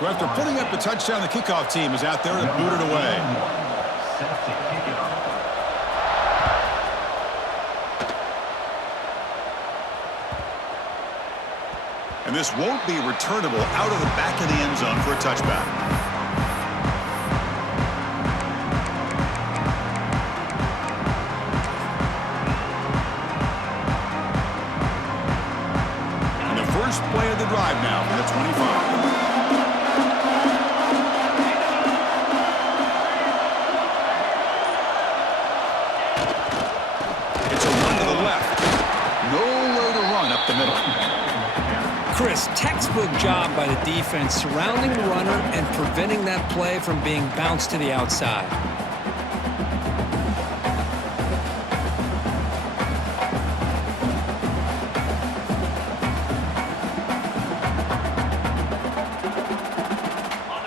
So after putting up the touchdown, the kickoff team is out there to boot it away. And this won't be returnable out of the back of the end zone for a touchback. First play of the drive now from the 25. It's a run to the left. Nowhere to run up the middle. Chris, textbook job by the defense surrounding the runner and preventing that play from being bounced to the outside.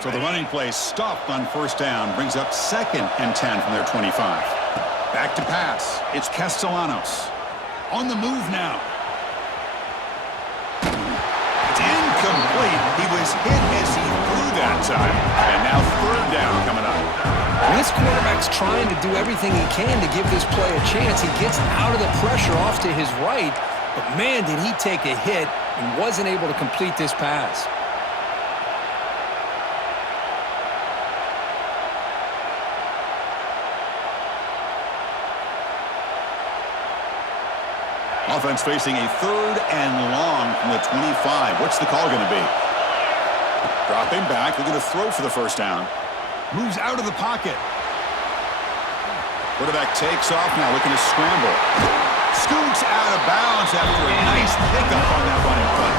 So the running play stopped on first down, brings up 2nd and 10 from their 25. Back to pass. It's Castellanos. On the move now. It's incomplete. He was hit as he threw that time. And now 3rd down coming up. When this quarterback's trying to do everything he can to give this play a chance, he gets out of the pressure off to his right. But man, did he take a hit and wasn't able to complete this pass. Offense facing a 3rd and long from the 25. What's the call going to be? Dropping back. They're going to throw for the first down. Moves out of the pocket. Quarterback takes off now, looking to scramble. Scoots out of bounds after a nice pickup on that running play.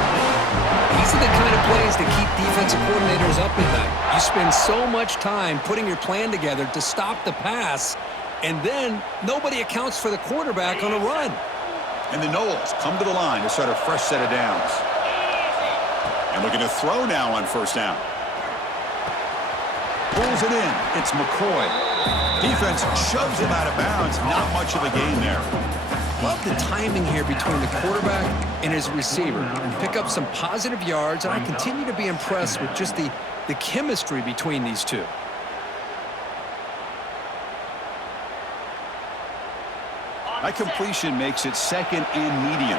These are the kind of plays that keep defensive coordinators up at night. You spend so much time putting your plan together to stop the pass, and then nobody accounts for the quarterback on a run. And the Noles come to the line to start a fresh set of downs. And looking to throw now on first down. Pulls it in. It's McCoy. Defense shoves him out of bounds. Not much of a gain there. Love the timing here between the quarterback and his receiver. Pick up some positive yards, and I continue to be impressed with just the chemistry between these two. That completion makes it 2nd and medium.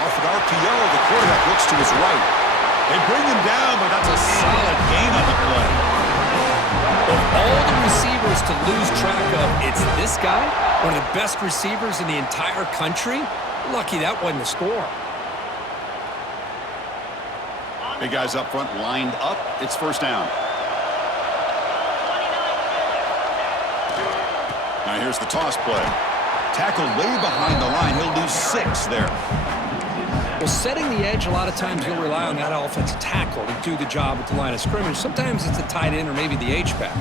Off an RPO, the quarterback looks to his right. They bring him down, but that's a solid gain on the play. Of all the receivers to lose track of, it's this guy, one of the best receivers in the entire country. Lucky that wasn't a score. Big guys up front lined up. It's first down. Now here's the toss play. Tackled way behind the line. He'll lose 6 there. Well, setting the edge, a lot of times you'll rely on that offensive tackle to do the job at the line of scrimmage. Sometimes it's a tight end or maybe the H-back.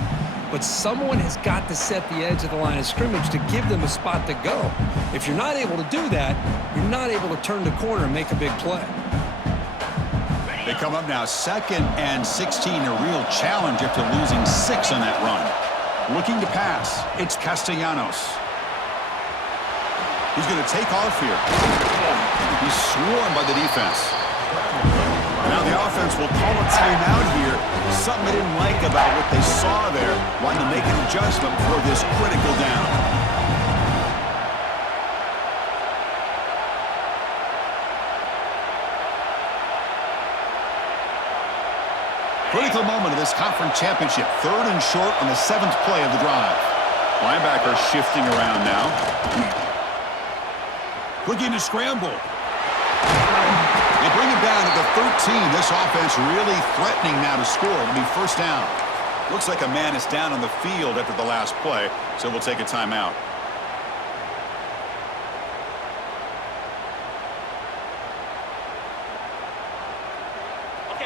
But someone has got to set the edge of the line of scrimmage to give them a spot to go. If you're not able to do that, you're not able to turn the corner and make a big play. They come up now 2nd and 16, a real challenge after losing 6 on that run. Looking to pass. It's Castellanos. He's going to take off here. He's swarmed by the defense. Now the offense will call a timeout here. Something they didn't like about what they saw there. Wanting to make an adjustment for this critical down. Critical moment of this conference championship. 3rd and short on the 7th play of the drive. Linebacker shifting around now. Looking to scramble. They bring him down at the 13. This offense really threatening now to score. It'll be first down. Looks like a man is down on the field after the last play, so we'll take a timeout.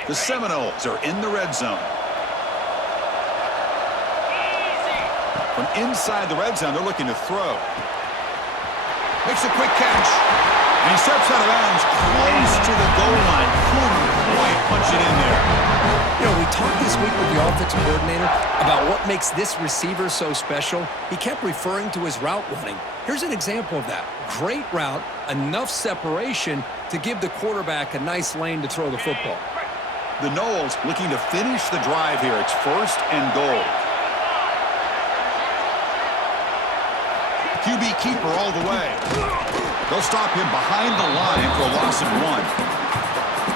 The Seminoles are in the red zone. From inside the red zone, they're looking to throw. Makes a quick catch. And he steps out of bounds close to the goal line. Couldn't quite punch it in there. You know, we talked this week with the offensive coordinator about what makes this receiver so special. He kept referring to his route running. Here's an example of that. Great route, enough separation to give the quarterback a nice lane to throw the football. The Noles looking to finish the drive here. It's 1st and goal. QB keeper all the way. They'll stop him behind the line for a loss of 1.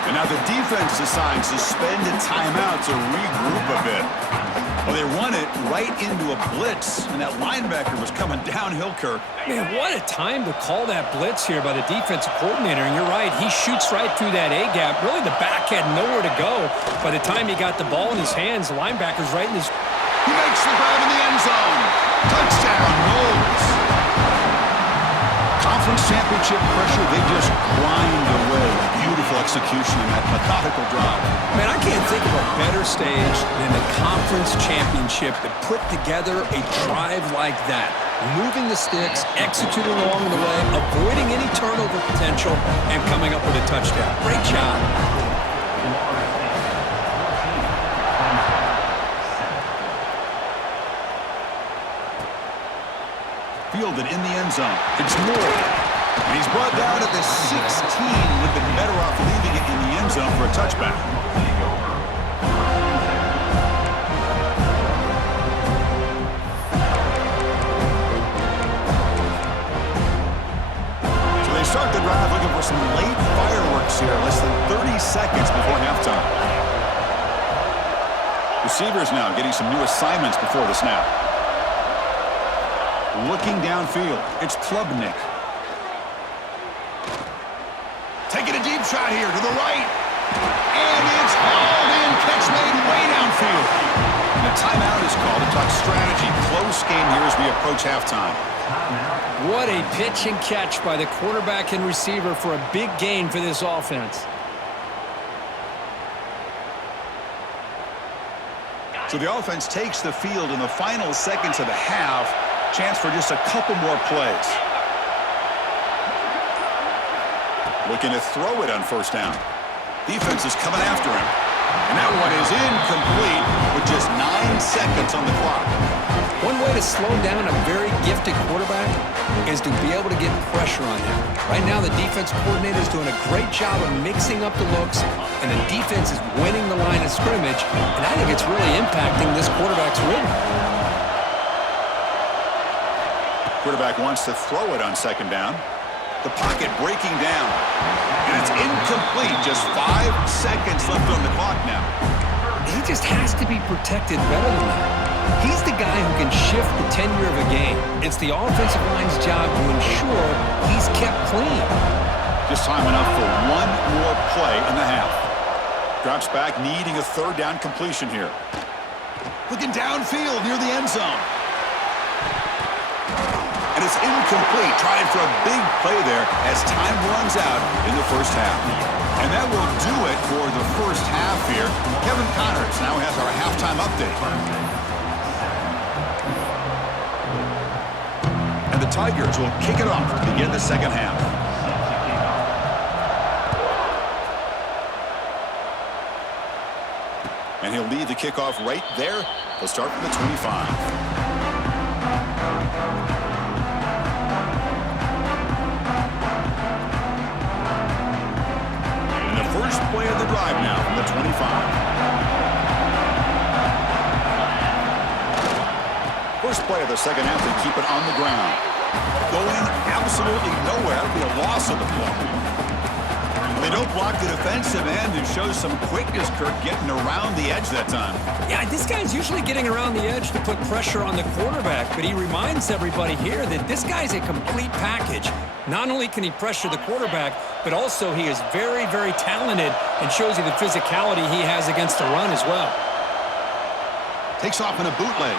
And now the defense decides to spend a timeout to regroup a bit. Well, they run it right into a blitz, and that linebacker was coming downhill, Kirk. Man, what a time to call that blitz here by the defensive coordinator. And you're right, he shoots right through that A-gap. Really, the back had nowhere to go. By the time he got the ball in his hands, the linebacker's right in his... He makes the grab in the end zone. Touchdown, Noles. Conference championship pressure, they just grind away. Beautiful execution in that methodical drive. Man, I can't think of a better stage than the conference championship to put together a drive like that. Moving the sticks, executing along the way, avoiding any turnover potential, and coming up with a touchdown. Great job. Fielded in the end zone. It's Moore. And he's brought down at the 16. Would have been better off leaving it in the end zone for a touchback. So they start the drive looking for some late fireworks here. Less than 30 seconds before halftime. Receivers now getting some new assignments before the snap. Looking downfield, it's Klubnik. Taking a deep shot here to the right. And it's hauled in. Catch made way downfield. And a timeout is called to talk strategy. Close game here as we approach halftime. What a pitch and catch by the quarterback and receiver for a big gain for this offense. So the offense takes the field in the final seconds of the half. Chance for just a couple more plays. Looking to throw it on 1st down. Defense is coming after him. And that one is incomplete with just 9 seconds on the clock. One way to slow down a very gifted quarterback is to be able to get pressure on him. Right now, the defense coordinator is doing a great job of mixing up the looks, and the defense is winning the line of scrimmage, and I think it's really impacting this quarterback's rhythm. Quarterback wants to throw it on 2nd down. The pocket breaking down. And it's incomplete. Just 5 seconds left on the clock now. He just has to be protected better than that. He's the guy who can shift the tenure of a game. It's the offensive line's job to ensure he's kept clean. Just time enough for one more play in the half. Drops back, needing a 3rd down completion here. Looking downfield near the end zone. And it's incomplete, trying for a big play there as time runs out in the 1st half. And that will do it for the 1st half here. Kevin Connors now has our halftime update. And the Tigers will kick it off to begin the 2nd half. And he'll lead the kickoff right there. He'll start from the 25. First play of the drive now from the 25. First play of the 2nd half, they keep it on the ground. Going absolutely nowhere. That'll be a loss of the play. They don't block the defensive end and show some quickness, Kirk, getting around the edge that time. Yeah, this guy's usually getting around the edge to put pressure on the quarterback, but he reminds everybody here that this guy's a complete package. Not only can he pressure the quarterback, but also he is very, very talented and shows you the physicality he has against the run as well. Takes off in a bootleg.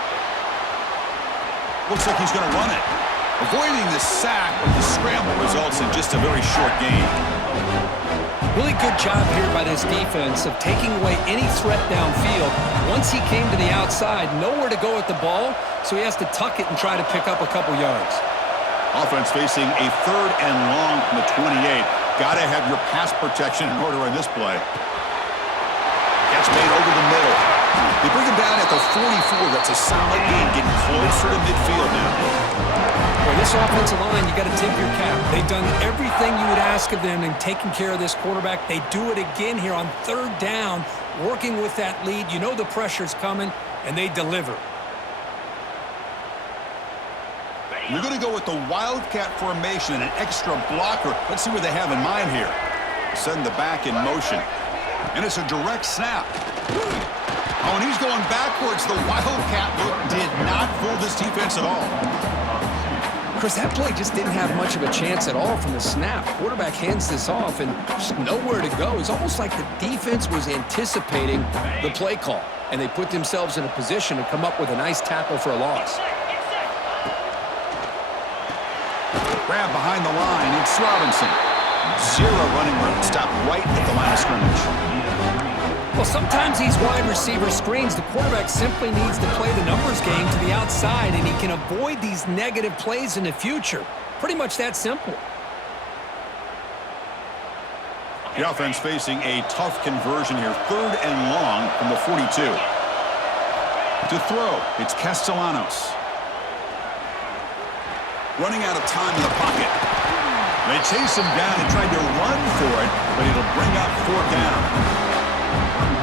Looks like he's going to run it. Avoiding the sack, but the scramble results in just a very short gain. Really good job here by this defense of taking away any threat downfield. Once he came to the outside, nowhere to go with the ball, so he has to tuck it and try to pick up a couple yards. Offense facing a 3rd and long from the 28. Got to have your pass protection in order on this play. Gets made over the middle. They bring him down at the 44. That's a solid gain, getting closer to midfield now. Boy, this offensive line, you got to tip your cap. They've done everything you would ask of them in taking care of this quarterback. They do it again here on third down, working with that lead. You know the pressure's coming, and they deliver. We're going to go with the Wildcat formation and an extra blocker. Let's see what they have in mind here. Send the back in motion. And it's a direct snap. Oh, and he's going backwards. The Wildcat look did not fool this defense at all. Chris, that play just didn't have much of a chance at all from the snap. Quarterback hands this off and just nowhere to go. It's almost like the defense was anticipating the play call, and they put themselves in a position to come up with a nice tackle for a loss. Grab behind the line. It's Robinson. Zero running room. Stopped right at the line of scrimmage. Well, sometimes these wide receiver screens, the quarterback simply needs to play the numbers game to the outside, and he can avoid these negative plays in the future. Pretty much that simple. The offense facing a tough conversion here. 3rd and long from the 42. To throw, it's Castellanos. Running out of time in the pocket. They chase him down and tried to run for it, but it'll bring up 4th down.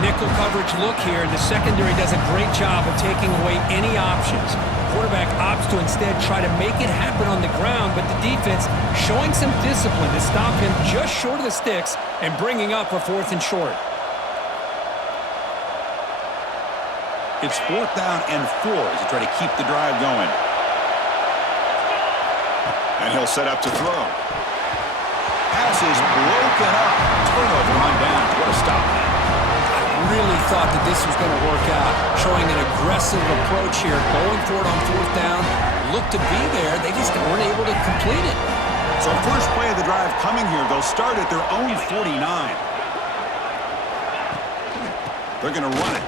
Nickel coverage look here, and the secondary does a great job of taking away any options. Quarterback opts to instead try to make it happen on the ground, but the defense showing some discipline to stop him just short of the sticks and bringing up a 4th and short. It's 4th down and 4 as they try to keep the drive going. And he'll set up to throw. Pass is broken up. Turnover on down. What a stop. I really thought that this was going to work out. Showing an aggressive approach here. Going for it on 4th down. Looked to be there. They just weren't able to complete it. So first play of the drive coming here. They'll start at their own 49. They're going to run it.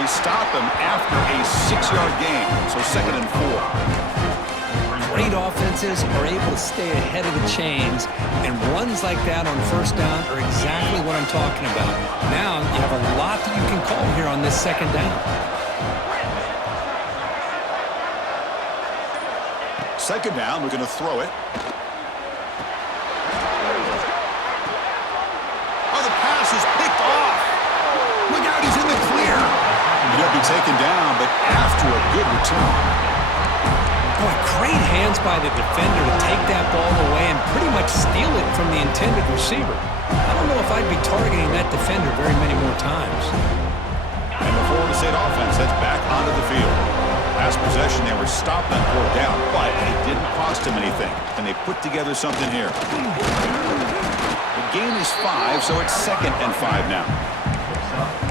They stop him after a 6-yard gain. So 2nd and 4. Great offenses are able to stay ahead of the chains, and runs like that on 1st down are exactly what I'm talking about. Now you have a lot that you can call here on this 2nd down. 2nd down, we're going to throw it. Oh, the pass is picked off. Look out, he's in the clear. He'll be taken down, but after a good return. Boy, great hands by the defender to take that ball away and pretty much steal it from the intended receiver. I don't know if I'd be targeting that defender very many more times. And the Florida State offense heads back onto the field. Last possession, they were stopped on 4th down, but it didn't cost them anything. And they put together something here. The gain is 5, so it's 2nd and 5 now.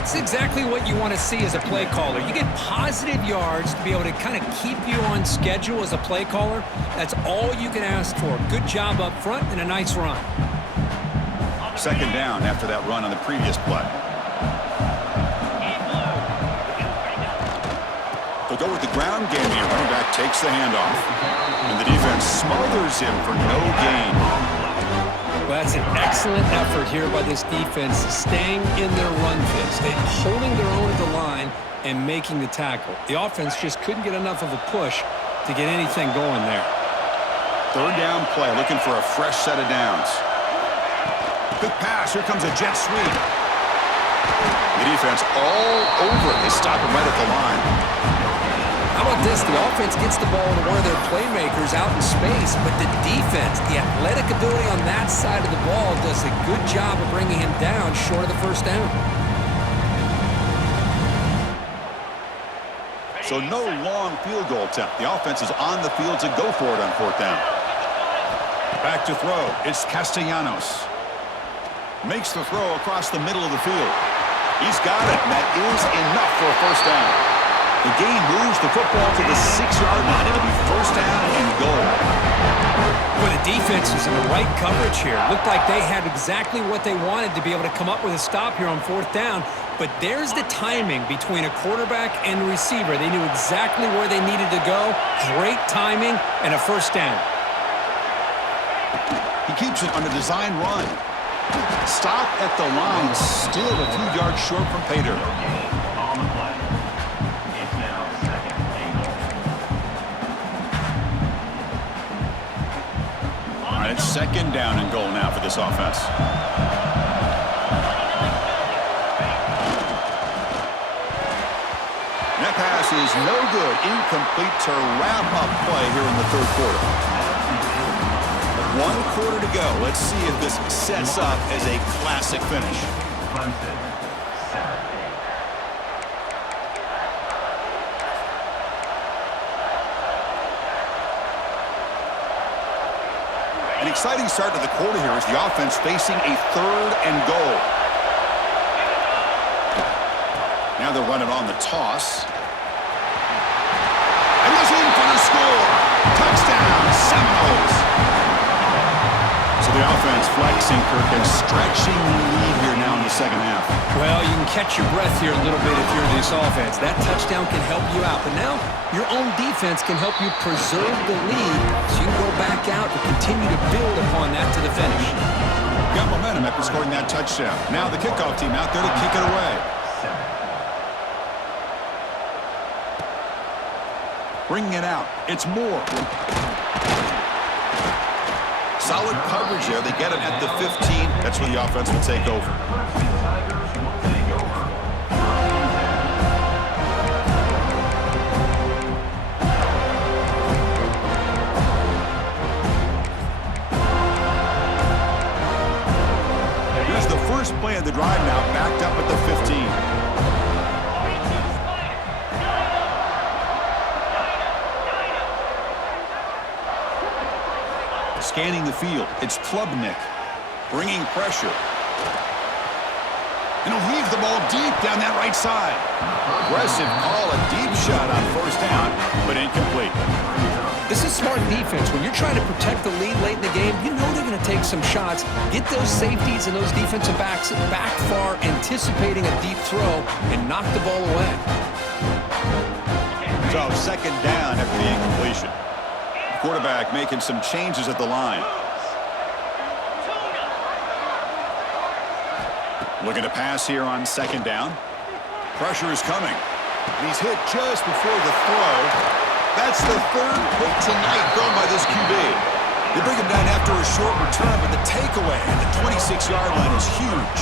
It's exactly what you want to see as a play caller. You get positive yards to be able to kind of keep you on schedule as a play caller. That's all you can ask for. Good job up front and a nice run. 2nd down after that run on the previous play. They'll go with the ground game here. Running back takes the handoff. And the defense smothers him for no gain. Well, that's an excellent effort here by this defense, staying in their run fits. They're holding their own at the line and making the tackle. The offense just couldn't get enough of a push to get anything going there. 3rd down play, looking for a fresh set of downs. Quick pass, here comes a jet sweep. The defense all over it. They stop him right at the line. How about this? The offense gets the ball to one of their playmakers out in space, but the defense, the athletic ability on that side of the ball does a good job of bringing him down short of the 1st down. So no long field goal attempt. The offense is on the field to go for it on 4th down. Back to throw. It's Castellanos. Makes the throw across the middle of the field. He's got it, and that is enough for a 1st down. The game moves the football to the 6-yard line. It'll be 1st down and goal. Well, the defense is in the right coverage here. Looked like they had exactly what they wanted to be able to come up with a stop here on 4th down. But there's the timing between a quarterback and a receiver. They knew exactly where they needed to go. Great timing and a 1st down. He keeps it on a design run. Stop at the line, still a few yards short from pay dirt. All right, it's second down and goal now for this offense. That pass is no good. Incomplete to wrap up play here in the third quarter. 1 quarter to go. Let's see if this sets up as a classic finish. An exciting start to the quarter here as the offense facing a third and goal. Now they'll run it on the toss. And he's in for the score. Touchdown, Seminoles. So the offense flexing, Kirk, and stretching the lead here now in the second half. Well, you can catch your breath here a little bit if you're this offense. That touchdown can help you out. But now your own defense can help you preserve the lead so you can go back out and continue to build upon that to the finish. Got momentum after scoring that touchdown. Now the kickoff team out there to kick it away. Bringing it out. It's Moore. Solid coverage there. They get it at the 15. That's where the offense will take over. Here's the first play of the drive now, backed up at the 15. Scanning the field, it's Klubnik, bringing pressure. And he'll heave the ball deep down that right side. Aggressive call, a deep shot on first down, but incomplete. This is smart defense. When you're trying to protect the lead late in the game, you know they're going to take some shots, get those safeties and those defensive backs back far, anticipating a deep throw, and knock the ball away. So second down after the incompletion. Quarterback making some changes at the line. Looking to pass here on second down. Pressure is coming. And he's hit just before the throw. That's the third pick tonight thrown by this QB. They bring him down after a short return, but the takeaway at the 26-yard line is huge.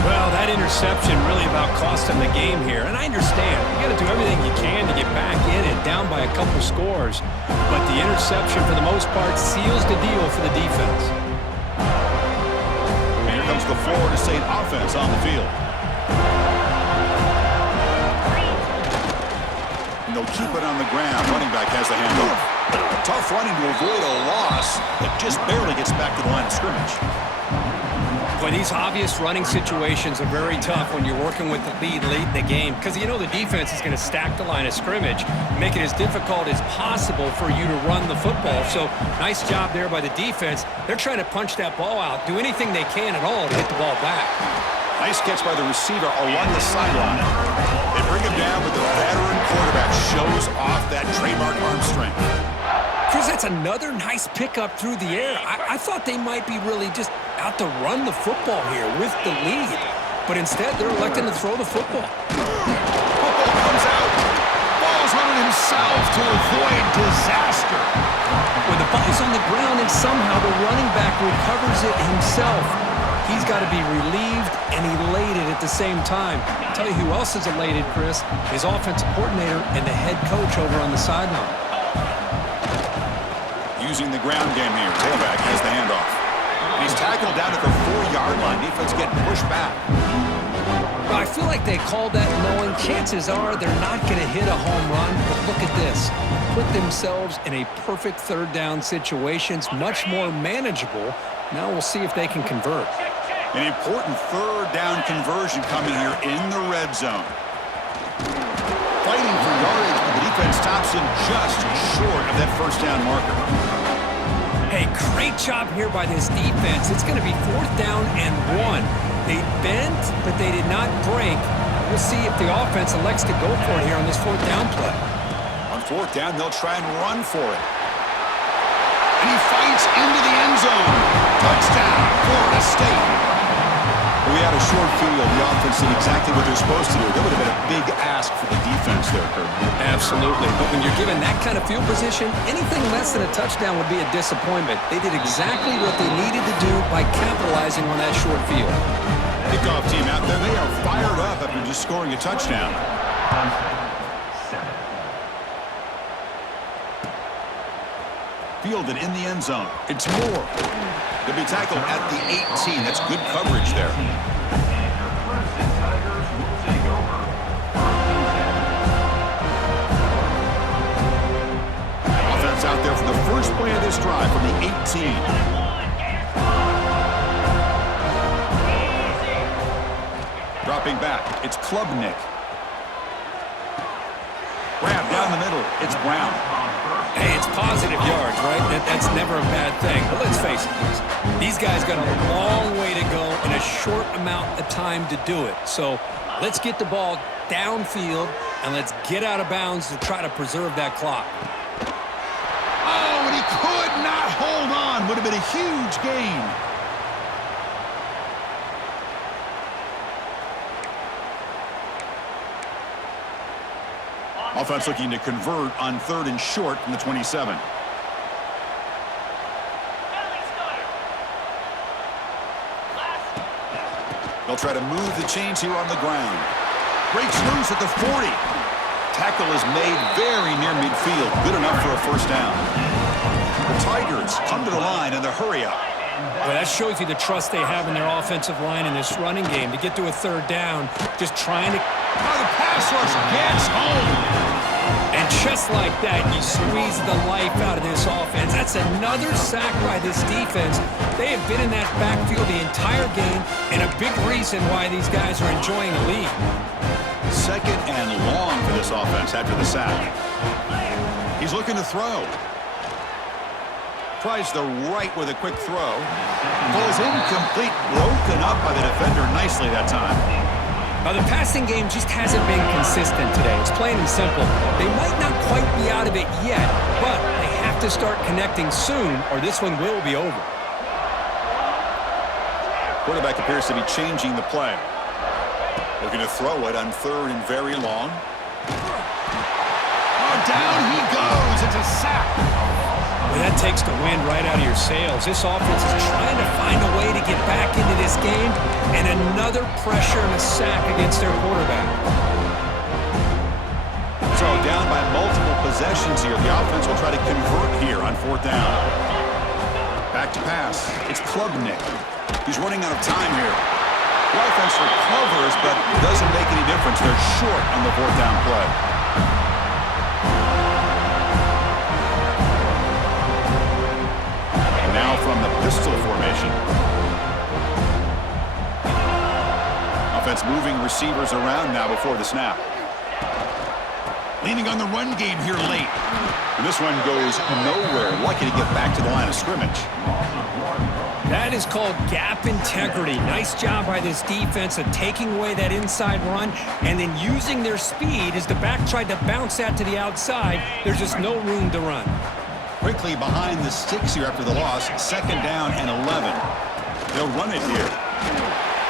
Well, that interception really about cost them the game here. And I understand. You got to do everything you can to get back in it, down by a couple scores. But the interception, for the most part, seals the deal for the defense. And here comes the Florida State offense on the field. And they'll keep it on the ground. Running back has the handoff. Tough running to avoid a loss that just barely gets back to the line of scrimmage. Boy, these obvious running situations are very tough when you're working with the lead late in the game because you know the defense is going to stack the line of scrimmage, make it as difficult as possible for you to run the football. So nice job there by the defense. They're trying to punch that ball out, do anything they can at all to get the ball back. Nice catch by the receiver along the sideline. They bring him down, but the veteran quarterback shows off that trademark arm strength. Chris, that's another nice pickup through the air. I thought they might be really just out to run the football here with the lead. But instead, they're electing to throw the football. Football comes out. Ball's running himself to avoid disaster. When the ball's on the ground and somehow the running back recovers it himself, he's got to be relieved and elated at the same time. I'll tell you who else is elated, Chris, his offensive coordinator and the head coach over on the sideline. Using the ground game here. Tailback has the handoff. And he's tackled down at the 4-yard line. Defense getting pushed back. Well, I feel like they called that knowing chances are they're not going to hit a home run. But look at this. Put themselves in a perfect third down situation. It's much more manageable. Now we'll see if they can convert. An important third down conversion coming here in the red zone. Fighting for yardage, but the defense stops him just short of that first down marker. Hey, great job here by this defense. It's going to be 4th down and 1. They bent, but they did not break. We'll see if the offense elects to go for it here on this 4th down play. On 4th down, they'll try and run for it. And he fights into the end zone. Touchdown, Florida State. We had a short field. The offense did exactly what they're supposed to do. That would have been a big ask for the defense there, Kurt. Absolutely. But when you're given that kind of field position, anything less than a touchdown would be a disappointment. They did exactly what they needed to do by capitalizing on that short field. Kickoff team out there. They are fired up after just scoring a touchdown. Fielded in the end zone. It's Moore. He'll be tackled at the 18. That's good coverage there. Offense out there for the first play of this drive from the 18. Dropping back. It's Klubnik. Grab down the middle. It's Brown. Hey, it's positive yards, right? That's never a bad thing. But let's face it, these guys got a long way to go in a short amount of time to do it. So let's get the ball downfield, and let's get out of bounds to try to preserve that clock. Oh, and he could not hold on. Would have been a huge gain. Offense looking to convert on 3rd and short from the 27. They'll try to move the chains here on the ground. Breaks loose at the 40. Tackle is made very near midfield. Good enough for a first down. The Tigers come to the line in the hurry up. Well, that shows you the trust they have in their offensive line in this running game to get to a 3rd down, just trying to... Now the pass rush gets home. And just like that, you squeeze the life out of this offense. That's another sack by this defense. They have been in that backfield the entire game, and a big reason why these guys are enjoying the lead. 2nd and long for this offense after the sack. He's looking to throw. Tries the right with a quick throw. Goes incomplete, broken up by the defender nicely that time. Now, the passing game just hasn't been consistent today. It's plain and simple. They might not quite be out of it yet, but they have to start connecting soon, or this one will be over. Quarterback appears to be changing the play. Looking to throw it on 3rd and very long. Oh, down he goes. It's a sack. Well, that takes the wind right out of your sails. This offense is trying to find a way to get back into this game, and another pressure and a sack against their quarterback. So down by multiple possessions here. The offense will try to convert here on 4th down. Back to pass. It's Klubnik. He's running out of time here. The offense recovers, but doesn't make any difference. They're short on the 4th down play. Now from the pistol formation. Offense moving receivers around now before the snap. Leaning on the run game here late. And this one goes nowhere. Lucky to get back to the line of scrimmage. That is called gap integrity. Nice job by this defense of taking away that inside run and then using their speed as the back tried to bounce that to the outside. There's just no room to run. Quickly behind the sticks here after the loss. 2nd down and 11. They'll run it here.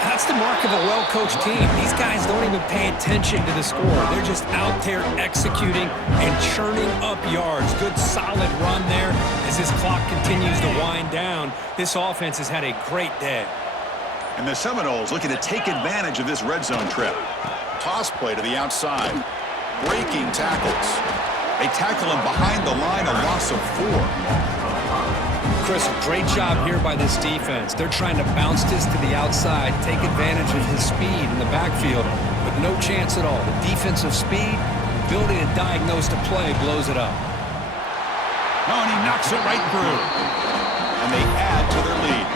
That's the mark of a well-coached team. These guys don't even pay attention to the score. They're just out there executing and churning up yards. Good solid run there as this clock continues to wind down. This offense has had a great day. And the Seminoles looking to take advantage of this red zone trip. Toss play to the outside. Breaking tackles. They tackle him behind the line, a loss of 4. Chris, great job here by this defense. They're trying to bounce this to the outside, take advantage of his speed in the backfield, but no chance at all. The defensive speed, ability to diagnose the play, blows it up. Oh, and he knocks it right through. And they add to their lead.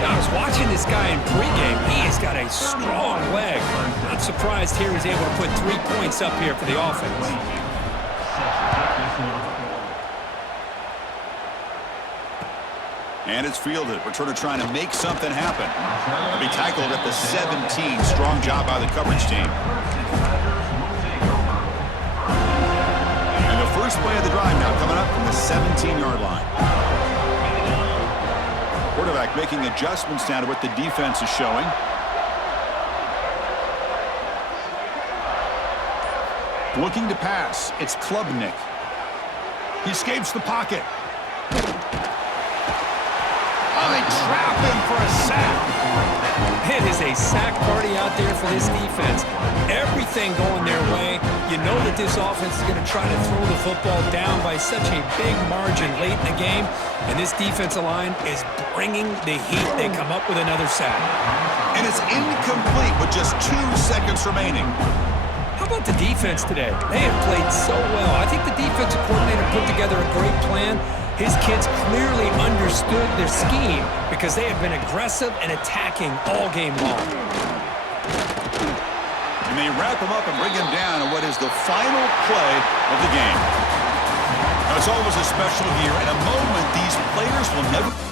Now, I was watching this guy in pregame. He has got a strong leg. Not surprised here he's able to put 3 points up here for the offense. And it's fielded. Returner trying to make something happen. They'll be tackled at the 17. Strong job by the coverage team. And the first play of the drive now coming up from the 17-yard line. Quarterback quarterback making adjustments now to what the defense is showing. Looking to pass, it's Klubnik. He escapes the pocket. Oh, they trap him for a sack. It is a sack party out there for this defense. Everything going their way. You know that this offense is going to try to throw the football down by such a big margin late in the game, and this defensive line is bringing the heat. They come up with another sack. And it's incomplete with just 2 seconds remaining. How about the defense today? They have played so well. I think the defensive coordinator put together a great plan. His kids clearly understood their scheme because they have been aggressive and attacking all game long. And they wrap him up and bring him down in what is the final play of the game. Now, it's always a special year and a moment these players will never...